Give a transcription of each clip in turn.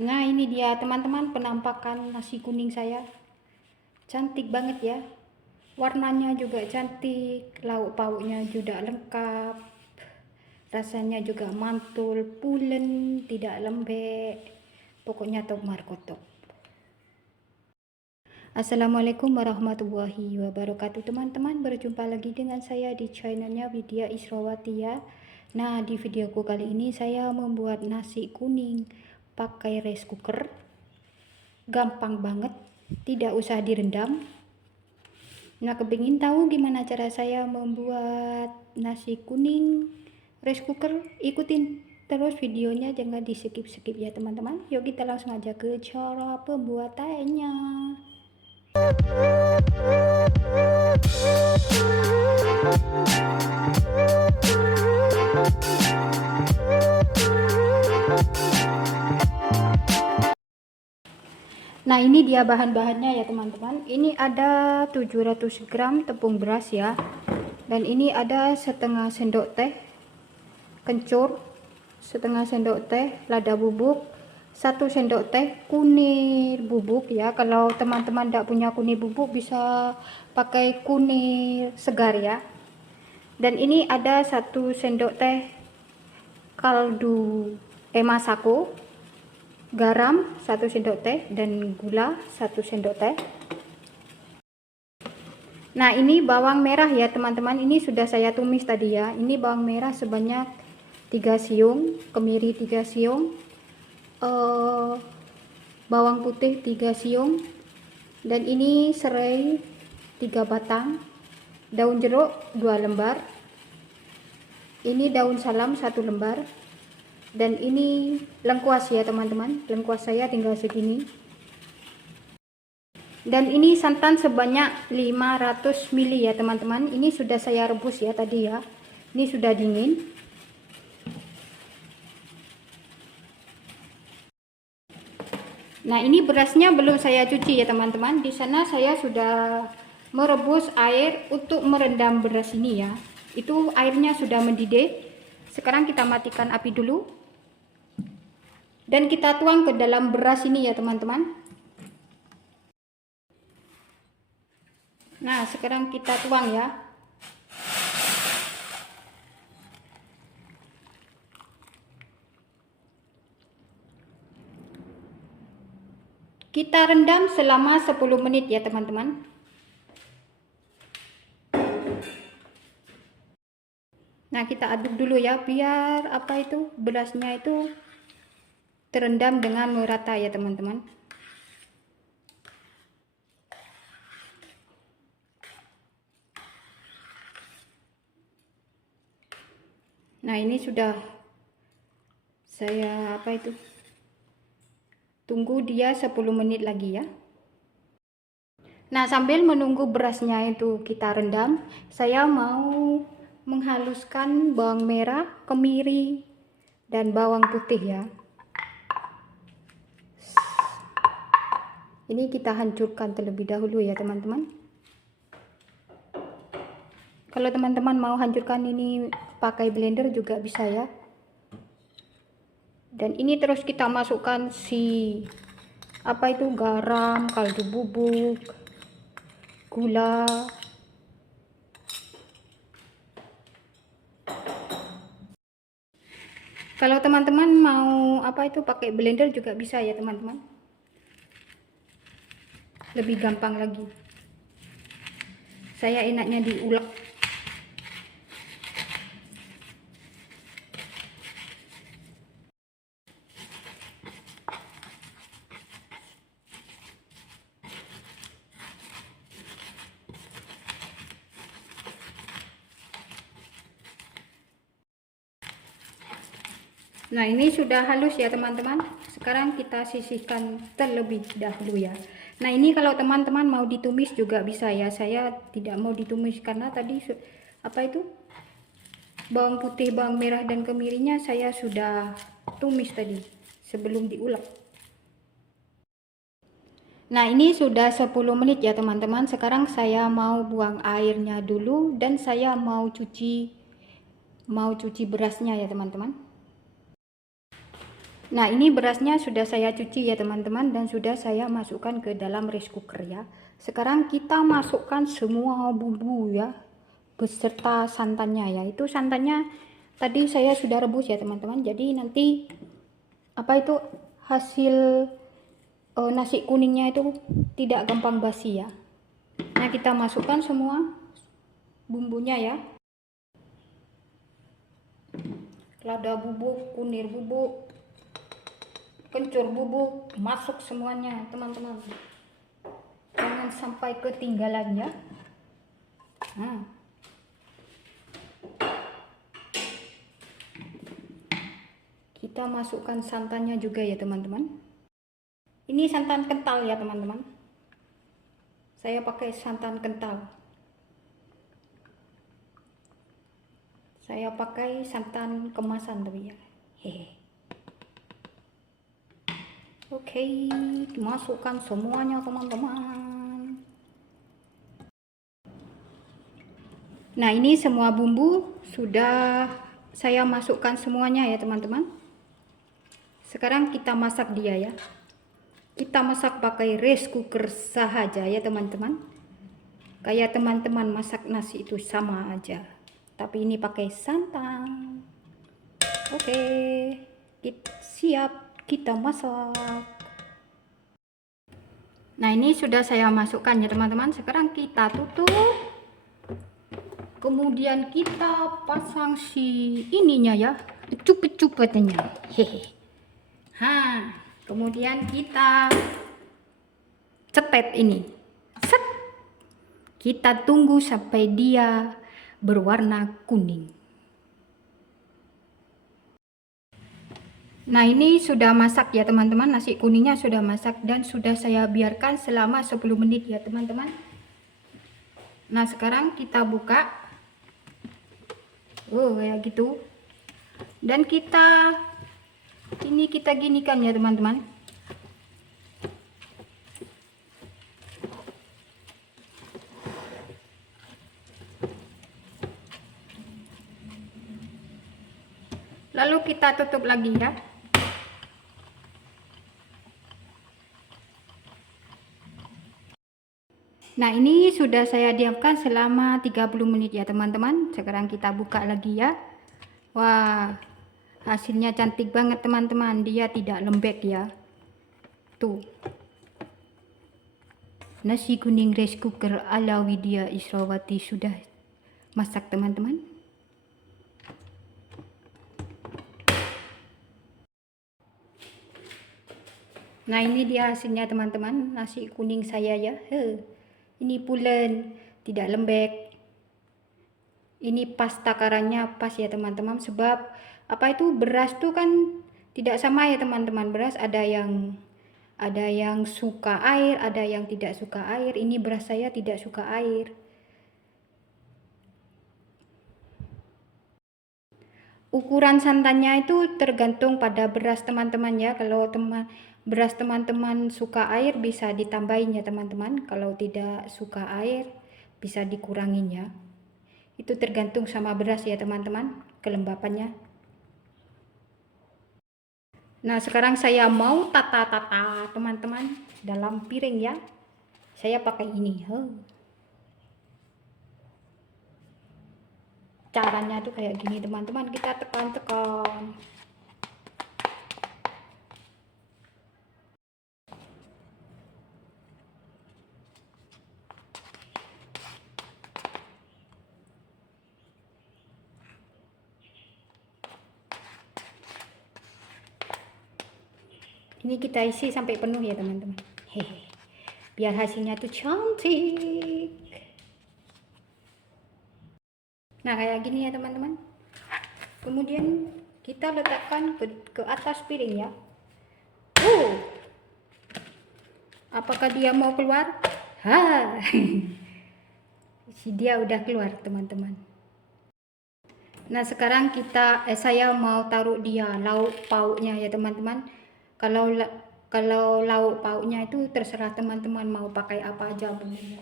Nah, ini dia teman-teman penampakan nasi kuning saya. Cantik banget ya. Warnanya juga cantik, lauk pauknya juga lengkap. Rasanya juga mantul, pulen, tidak lembek. Pokoknya top markotop. Assalamualaikum warahmatullahi wabarakatuh teman-teman. Berjumpa lagi dengan saya di channelnya Widya Israwati ya. Nah, di videoku kali ini saya membuat nasi kuning pakai rice cooker. Gampang banget, tidak usah direndam. Nah, kepingin tahu gimana cara saya membuat nasi kuning rice cooker? Ikutin terus videonya, jangan di skip-skip ya teman-teman. Yuk kita langsung aja ke cara pembuatannya. Nah, ini dia bahan-bahannya ya teman-teman. Ini ada 700 gram tepung beras ya. Dan ini ada setengah sendok teh kencur, setengah sendok teh lada bubuk, 1 sendok teh kunir bubuk ya. Kalau teman-teman tidak punya kunir bubuk bisa pakai kunir segar ya. Dan ini ada 1 sendok teh kaldu masako, garam 1 sendok teh, dan gula 1 sendok teh. Nah, ini bawang merah ya teman-teman, ini sudah saya tumis tadi ya. Ini bawang merah sebanyak 3 siung, kemiri 3 siung, bawang putih 3 siung, dan ini serai 3 batang, daun jeruk 2 lembar, ini daun salam 1 lembar, dan ini lengkuas ya teman-teman. Lengkuas saya tinggal segini. Dan ini santan sebanyak 500 ml ya teman-teman. Ini sudah saya rebus ya tadi ya. Ini sudah dingin. Nah, ini berasnya belum saya cuci ya teman-teman. Di sana saya sudah merebus air untuk merendam beras ini ya. Itu airnya sudah mendidih. Sekarang kita matikan api dulu. Dan kita tuang ke dalam beras ini ya teman-teman. Nah, sekarang kita tuang ya. Kita rendam selama 10 menit ya teman-teman. Nah, kita aduk dulu ya biar berasnya itu terendam dengan merata ya teman-teman. Nah, ini sudah saya tunggu dia 10 menit lagi ya. Nah, sambil menunggu berasnya itu kita rendam, saya mau menghaluskan bawang merah, kemiri, dan bawang putih ya. Ini kita hancurkan terlebih dahulu ya teman-teman. Kalau teman-teman mau hancurkan ini pakai blender juga bisa ya. Dan ini terus kita masukkan garam, kaldu bubuk, gula. Kalau teman-teman mau pakai blender juga bisa ya teman-teman. Lebih gampang lagi. Saya enaknya diulek. Nah, ini sudah halus ya teman-teman. Sekarang kita sisihkan terlebih dahulu ya. Nah, ini kalau teman-teman mau ditumis juga bisa ya. Saya tidak mau ditumis karena tadi bawang putih, bawang merah, dan kemirinya saya sudah tumis tadi sebelum diulek. Nah, ini sudah 10 menit ya teman-teman. Sekarang saya mau buang airnya dulu dan saya mau cuci berasnya ya teman-teman. Nah, ini berasnya sudah saya cuci ya teman-teman, dan sudah saya masukkan ke dalam rice cooker ya. Sekarang kita masukkan semua bumbu ya, beserta santannya ya. Itu santannya tadi saya sudah rebus ya teman-teman. Jadi nanti apa itu hasil nasi kuningnya itu tidak gampang basi ya. Nah, kita masukkan semua bumbunya ya. Lada bubuk, kunir bubuk, kencur bubuk, masuk semuanya teman-teman. Jangan sampai ketinggalan ya. Nah, kita masukkan santannya juga ya teman-teman. Ini santan kental ya teman-teman. Saya pakai santan kental. Saya pakai santan kemasan tapi ya. Hehe. Oke, masukkan semuanya teman-teman. Nah, ini semua bumbu sudah saya masukkan semuanya ya teman-teman. Sekarang kita masak dia ya. Kita masak pakai rice cooker saja ya teman-teman. Kayak teman-teman masak nasi itu sama aja. Tapi ini pakai santan. Oke, siap kita masak. Nah, ini sudah saya masukkan ya teman-teman. Sekarang kita tutup. Kemudian kita pasang si ininya ya, cupet-cupetnya. Hehe. Kemudian kita cetet ini. Set. Kita tunggu sampai dia berwarna kuning. Nah, ini sudah masak ya teman-teman, nasi kuningnya sudah masak dan sudah saya biarkan selama 10 menit ya teman-teman. Nah, sekarang kita buka. Kayak gitu. Dan kita ginikan ya teman-teman. Lalu kita tutup lagi ya. Nah, ini sudah saya diamkan selama 30 menit ya teman-teman. Sekarang kita buka lagi ya. Wah, hasilnya cantik banget teman-teman. Dia tidak lembek ya. Tuh. Nasi kuning rice cooker ala Widya Israwati sudah masak teman-teman. Nah, ini dia hasilnya teman-teman. Nasi kuning saya ya. Ini pulen, tidak lembek. Ini pas takarannya pas ya teman-teman. Sebab apa itu beras tuh kan tidak sama ya teman-teman. Beras ada yang suka air, ada yang tidak suka air. Ini beras saya tidak suka air. Ukuran santannya itu tergantung pada beras teman-teman ya. Kalau beras teman-teman suka air bisa ditambahin ya teman-teman. Kalau tidak suka air bisa dikurangin ya. Itu tergantung sama beras ya teman-teman, kelembapannya. Nah, sekarang saya mau tata-tata teman-teman dalam piring ya. Saya pakai ini. Caranya tuh kayak gini teman-teman, kita tekan-tekan. Ini kita isi sampai penuh ya teman-teman. Hehe. Biar hasilnya tuh cantik. Nah, kayak gini ya teman-teman. Kemudian kita letakkan ke atas piring ya. Apakah dia mau keluar? Dia udah keluar teman-teman. Nah, sekarang saya mau taruh dia lauk pauknya ya teman-teman. Kalau lauk pauknya itu terserah teman-teman mau pakai apa aja bumbunya.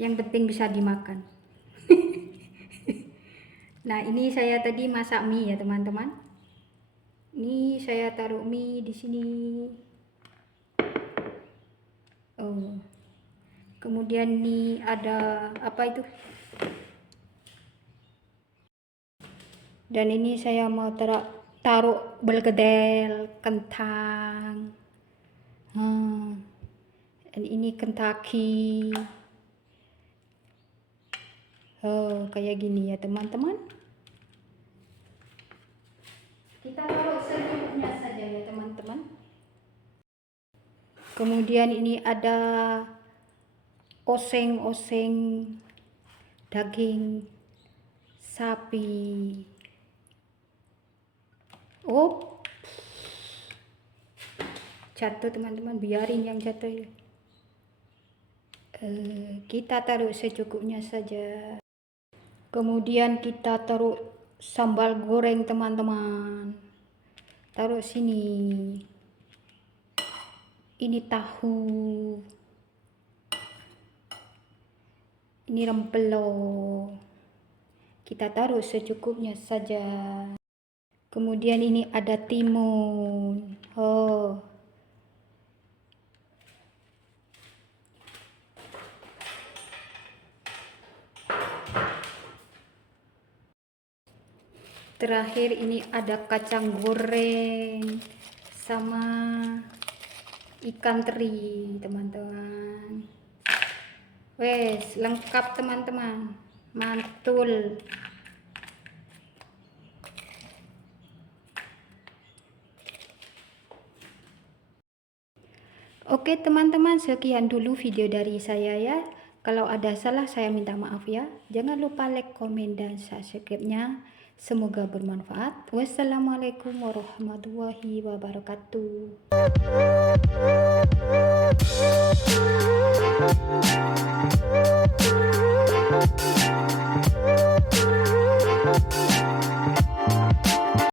Yang penting bisa dimakan. Nah, ini saya tadi masak mie ya teman-teman. Ini saya taruh mie di sini. Oh. Kemudian nih ada apa itu? Dan ini saya mau taruh belgedel, kentang. Dan ini Kentucky. Oh, kayak gini ya teman-teman. Kita taruh secukupnya saja ya teman-teman. Kemudian ini ada oseng-oseng daging sapi. Oh, jatuh teman-teman, biarin yang jatuh ya. Kita taruh secukupnya saja. Kemudian kita taruh sambal goreng teman-teman. Taruh sini. Ini tahu. Ini rempelo. Kita taruh secukupnya saja. Kemudian ini ada timun. Oh. Terakhir ini ada kacang goreng sama ikan teri, teman-teman. Wes, lengkap teman-teman. Mantul. Oke teman-teman, sekian dulu video dari saya ya. Kalau ada salah saya minta maaf ya. Jangan lupa like, komen, dan subscribe-nya. Semoga bermanfaat. Wassalamualaikum warahmatullahi wabarakatuh.